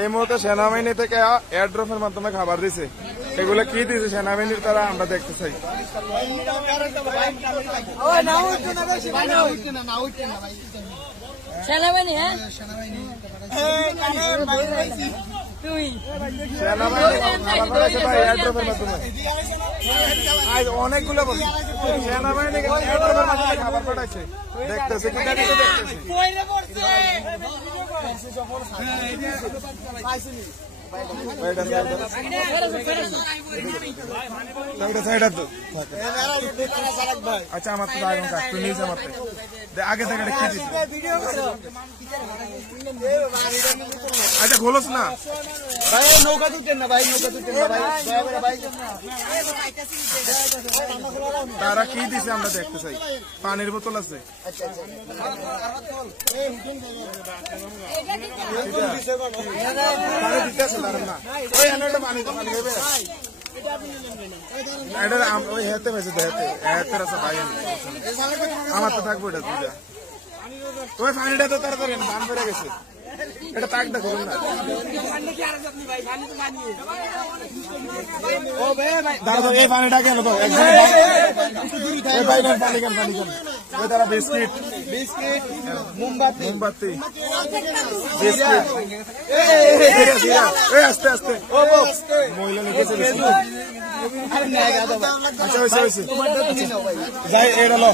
এই মুহূর্তে সেনাবাহিনী থেকে এয়ারড্রপের মাধ্যমে খাবার দিছে। এগুলো কি দিছে সেনাবাহিনীর তারা আমরা দেখতে চাই। সেনাবাহিনী অনেকগুলো সেনাবাহিনী খাবার পাঠাইছে দেখতেছে আচ্ছা আমার তো নিয়েছে আমার আগে থেকে আচ্ছা খোলস না ভাই নৌকা তুলতেন না ভাই নৌকা তুলতেন না ভাই তারা কি দিছে আমরা দেখতে চাই। পানির বোতল আছে আমার তো থাকবো এটা তুই পানিটা তো তাড়াতাড়ি বান বেড়ে গেছে এটা তাক দেখো না এই পানিটা কেন তো তারা বিস্কিট বিস্কিট মোমবাতি মোমবাতি বিস্কিট আস্তে আস্তে মহিলা লিখেছে আচ্ছা হয়েছে হয়েছে যাই এটা লো